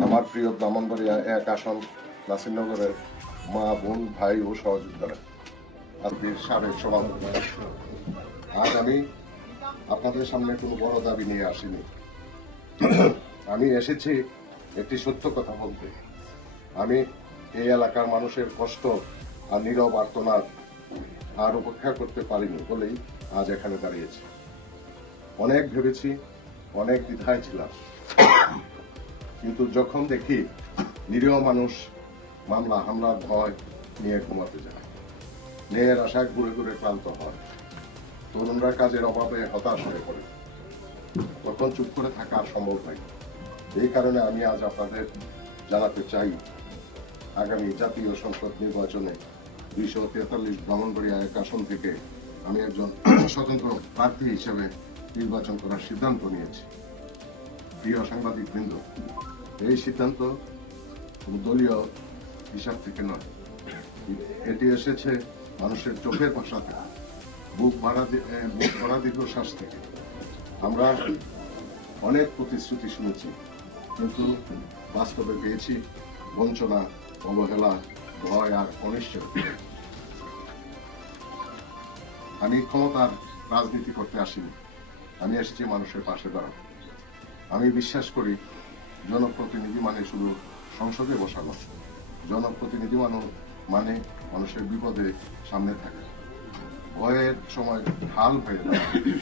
আমার প্রিয় ব্রাহ্মণবাড়িয়া ১ আসন নাসিরনগরের মা, বোন, ভাই ও সহযোদ্ধারা, আজকের সাবেক সভাপতি। আজ আমি আপনাদের সামনে কোনো বড় দাবি নিয়ে আসিনি। আমি এসেছি একটি সত্য কথা বলতে। আমি এই এলাকার মানুষের কষ্ট আর নীরব আর্তনাদ আর উপেক্ষা করতে পারিনি বলেই আজ এখানে দাঁড়িয়েছি। অনেক ভেবেছি, অনেক দ্বিধায় ছিলাম, কিন্তু যখন দেখি নিরীহ মানুষ মামলা হামলার ভয় নিয়ে ঘুমাতে যায়, মেয়ের আশায় ঘুরে ঘুরে ক্লান্ত হয়, তরুণরা কাজের অভাবে হতাশ হয়ে পড়ে, তখন চুপ করে থাকা আর সম্ভব হয়। এই কারণে আমি আজ আপনাদের জানাতে চাই, আগামী জাতীয় সংসদ নির্বাচনে ২৪৩ ব্রাহ্মণবাড়িয়া ১ আসন থেকে আমি একজন স্বতন্ত্র প্রার্থী হিসেবে নির্বাচন করার সিদ্ধান্ত নিয়েছি। প্রিয় সাংবাদিক বৃন্দ, এই সিদ্ধান্ত দলীয় হিসাব থেকে নয়, এটি এসেছে মানুষের চোখের ভাষা থেকে, বুক ভরা দীর্ঘশ্বাস থেকে। আমরা অনেক প্রতিশ্রুতি শুনেছি, কিন্তু বাস্তবে পেয়েছি বঞ্চনা, অবহেলা, ভয় আর অনিশ্চয়তা। আমি ক্ষমতার রাজনীতি করতে আসিনি, আমি এসেছি মানুষের পাশে দাঁড়াতে। আমি বিশ্বাস করি জনপ্রতিনিধি মানে শুধু সংসদে বসানো, জনপ্রতিনিধি মানে মানুষের বিপদে সামনে থাকা, ভয়ের সময় ঢাল হয়ে দাঁড়ানো।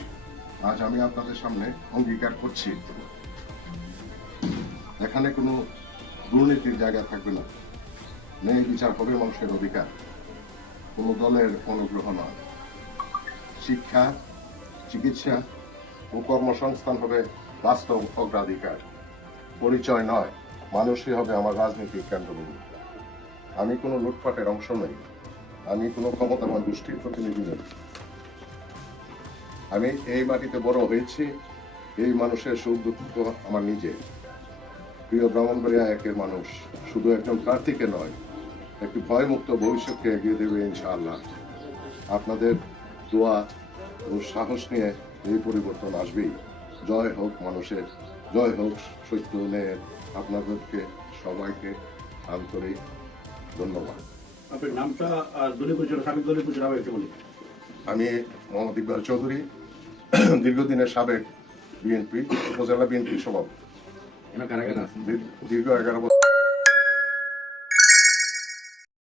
আজ আমি আপনাদের সামনে অঙ্গীকার করছি, এখানে কোনো দুর্নীতির জায়গা থাকবে না, ন্যায় বিচার হবে মানুষের অধিকার, কোনো দলের অনুগ্রহ নয়। শিক্ষা, চিকিৎসা ও কর্মসংস্থান হবে বাস্তব অগ্রাধিকার, পরিচয় নয়, মানুষই হবে আমার রাজনীতির কেন্দ্রবিন্দু। আমি কোনো লুটপাটের অংশ নই, আমি কোনো ক্ষমতাবান গোষ্ঠীর প্রতিনিধি নই। আমি এই মাটিতে বড় হয়েছি, এই মানুষের সুখ দুঃখ আমার নিজের। প্রিয় ব্রাহ্মণবাড়িয়া ১-এর মানুষ শুধু একজন প্রার্থীকে নয়, একটি ভয়মুক্ত ভবিষ্যৎকে এগিয়ে দেবে ইনশাআল্লাহ। আপনাদের দোয়া ও সাহস নিয়ে এই পরিবর্তন আসবেই। জয় হোক মানুষের, জয় হোক সত্য ন্যায়ের। আপনাদেরকে সবাইকে আন্তরিক ধন্যবাদ। আপনার নামটা আর দলীয় পরিচয়, সাবেক দলীয় পরিচয় আবার একটু বলুন। আমি মোহাম্মদ ইকবাল চৌধুরী, দীর্ঘদিনের সাবেক বিএনপি উপজেলা বিএনপি সভাপতি, এখানে কারা কারা আছেন? দীর্ঘ 11 বছর।